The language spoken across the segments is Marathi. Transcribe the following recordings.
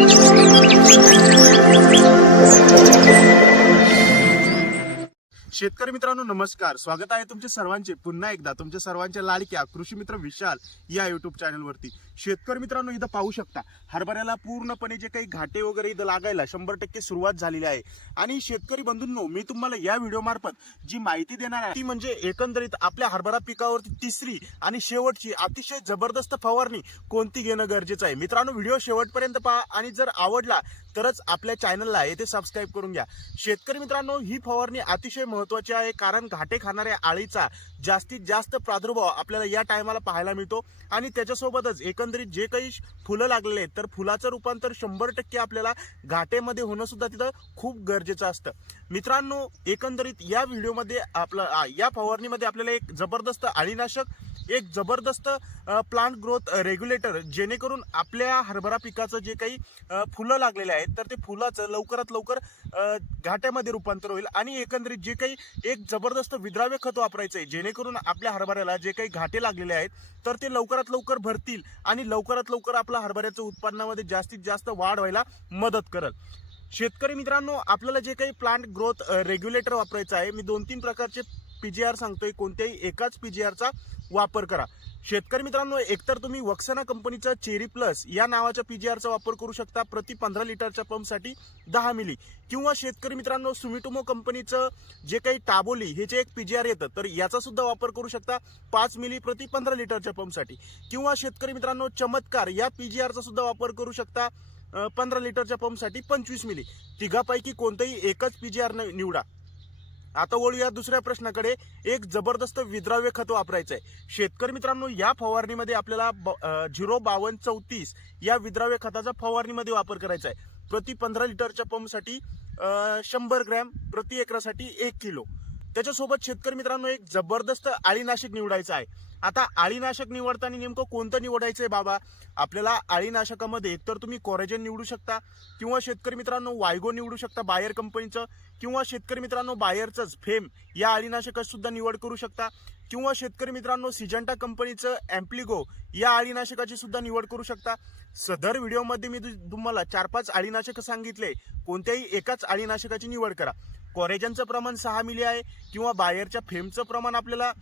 Música शेतकरी मित्रांनो नमस्कार. स्वागत आहे तुमचे सर्वांचे पुन्हा एकदा तुमच्या सर्वांच्या लाडक्या कृषी मित्र विशाल या युट्यूब चॅनलवरती शेतकरी मित्रांनो इथं पाहू शकता हरभऱ्याला पूर्णपणे जे काही घाटे वगैरे इथं लागायला शंभर टक्के सुरुवात झालेली आहे. आणि शेतकरी बंधूंनो मी तुम्हाला या व्हिडिओ मार्फत जी माहिती देणार आहे ती म्हणजे एकंदरीत आपल्या हरभरा पिकावरती तिसरी आणि शेवटची अतिशय जबरदस्त फवारणी कोणती घेणं गरजेचं आहे? मित्रांनो व्हिडिओ शेवटपर्यंत पहा आणि जर आवडला तरच आपल्या चॅनलला येथे सबस्क्राईब करून घ्या. शेतकरी मित्रांनो ही फवारणी अतिशय महत्वाची आहे. कारण घाटे खाणाऱ्या आळीचा जास्तीत जास्त प्रादुर्भाव आपल्याला या टायमाला पाहायला मिळतो. आणि त्याच्यासोबतच एकंदरीत जे काही फुलं लागलेले आहेत तर फुलाचं रूपांतर शंभर टक्के आपल्याला घाटेमध्ये होणं सुद्धा तिथं खूप गरजेचं असतं. मित्रांनो एकंदरीत या व्हिडिओमध्ये आपलं या फवारणीमध्ये आपल्याला एक जबरदस्त अळीनाशक एक जबरदस्त प्लांट ग्रोथ रेग्युलेटर जेणेकरून आपल्या हरभरा पिकाचं जे काही फुलं लागलेले आहेत तर ते फुलाचं लवकरात लवकर घाट्यामध्ये रूपांतर होईल आणि एकंदरीत जे काही एक जबरदस्त विद्राव्य खत वापरायचं आहे जेणेकरून आपल्या हरभऱ्याला जे काही घाटे लागलेले आहेत तर ते लवकरात लवकर भरतील आणि लवकरात लवकर आपल्या हरभऱ्याचं उत्पन्नामध्ये जास्तीत जास्त वाढ व्हायला मदत करेल. शेतकरी मित्रांनो आपल्याला जे काही प्लांट ग्रोथ रेग्युलेटर वापरायचं आहे मी दोन तीन प्रकारचे पीजीआर सांगतोय कोणत्याही एकाच पीजीआरचा वापर करा. शेतकरी मित्रांनो एकतर तुम्ही वक्सना कंपनीचा चेरी प्लस या नावाच्या पीजीआरचा वापर करू शकता प्रति पंधरा लिटरच्या पंपसाठी दहा मिली. किंवा शेतकरी मित्रांनो सुमिटोमो कंपनीचं जे काही टाबोली हे जे एक पीजीआर येतं तर याचा सुद्धा वापर करू शकता पाच मिली प्रति पंधरा लिटरच्या पंपसाठी. किंवा शेतकरी मित्रांनो चमत्कार या पीजीआरचा सुद्धा वापर करू शकता पंधरा लिटरच्या पंपसाठी पंचवीस मिली. तिघापैकी कोणतंही एकच पीजीआर निवडा. आता वळूया दुसऱ्या प्रश्नाकडे. एक जबरदस्त विद्राव्य खत वापरायचं आहे शेतकरी मित्रांनो या फवारणीमध्ये आपल्याला झिरो बावन्न चौतीस या विद्राव्य खताचा फवारणीमध्ये वापर करायचा आहे प्रति पंधरा लिटरच्या पंपसाठी शंभर ग्रॅम प्रति एकरासाठी एक किलो. त्याच्यासोबत शेतकरी मित्रांनो एक जबरदस्त आळीनाशक निवडायचं आहे. आता आळीनाशक निवडताना नेमकं कोणतं निवडायचं आहे बाबा? आपल्याला आळीनाशकामध्ये तर तुम्ही कोरेजन निवडू शकता किंवा शेतकरी मित्रांनो वायगो निवडू शकता बायर कंपनीचं किंवा शेतकरी मित्रांनो बायरचंच फेम या आळीनाशकाची सुद्धा निवड करू शकता किंवा शेतकरी मित्रांनो सिजंटा कंपनीचं एम्प्लिगो या आळीनाशकाची सुद्धा निवड करू शकता. सदर व्हिडिओमध्ये मी तुम्हाला चार पाच आळीनाशकं सांगितले. कोणत्याही एकाच आळीनाशकाची निवड करा. कॉरेजनचं प्रमाण सहा मिली आहे किंवा बाहेरच्या फेमचं प्रमाण आपल्याला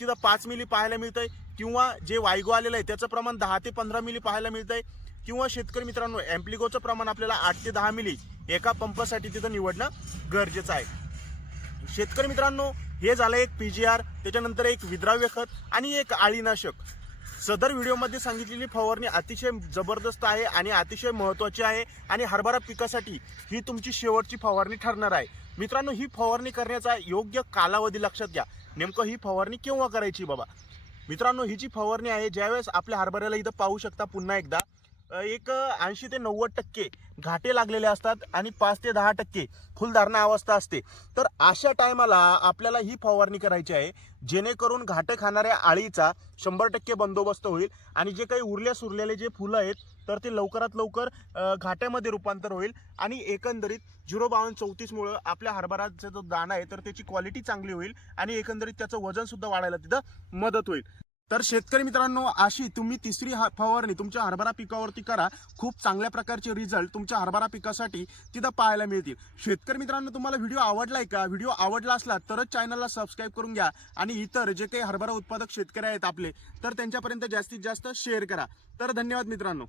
तिथं पाच मिली पाहायला मिळतंय किंवा जे वायगो आलेलं आहे त्याचं प्रमाण दहा ते पंधरा मिली पाहायला मिळतंय किंवा शेतकरी मित्रांनो अँप्लिगोचं प्रमाण आपल्याला आठ ते दहा मिली एका पंपासाठी तिथं निवडणं गरजेचं आहे. शेतकरी मित्रांनो हे झालं एक पी जी आर त्याच्यानंतर एक विद्राव्य खत आणि एक आळीनाशक. सदर व्हिडिओमध्ये सांगितलेली फवारणी अतिशय जबरदस्त आहे आणि अतिशय महत्त्वाची आहे आणि हरभरा पिकासाठी ही तुमची शेवटची फवारणी ठरणार आहे. मित्रांनो ही फवारणी करण्याचा योग्य कालावधी लक्षात घ्या. नेमकं ही फवारणी केव्हा करायची बाबा? मित्रांनो ही जी फवारणी आहे ज्यावेळेस आपल्या हरभऱ्याला इथं पाहू शकता पुन्हा एकदा एक ऐंशी ते नव्वद टक्के घाटे लागलेले असतात आणि पाच ते दहा टक्के फुलधारणा अवस्था असते. तर अशा टायमाला आपल्याला ही फवारणी करायची आहे जेणेकरून घाटे खाणाऱ्या आळीचा शंभर टक्के बंदोबस्त होईल आणि जे काही उरल्या सुरलेले जे फुलं आहेत तर ते लवकरात लवकर घाट्यामध्ये रूपांतर होईल आणि एकंदरीत झिरो बावन्न चौतीसमुळं आपल्या हरभराचा जो दाणा आहे तर त्याची क्वालिटी चांगली होईल आणि एकंदरीत त्याचं वजनसुद्धा वाढायला तिथं मदत होईल. तर शेतकरी मित्रांनो अशी तुम्ही तिसरी हा- फवारणी तुमच्या हरभरा पिकावरती करा. खूप चांगल्या प्रकारचे रिझल्ट तुमच्या हरभरा पिकासाठी तिथं पाहायला मिळतील. शेतकरी मित्रांनो तुम्हाला व्हिडिओ आवडलाय का? व्हिडिओ आवडला असला तरच चॅनलला सबस्क्राईब करून घ्या आणि इतर जे काही हरभरा उत्पादक शेतकरी आहेत आपले तर त्यांच्यापर्यंत जास्तीत जास्त शेअर करा. तर धन्यवाद मित्रांनो.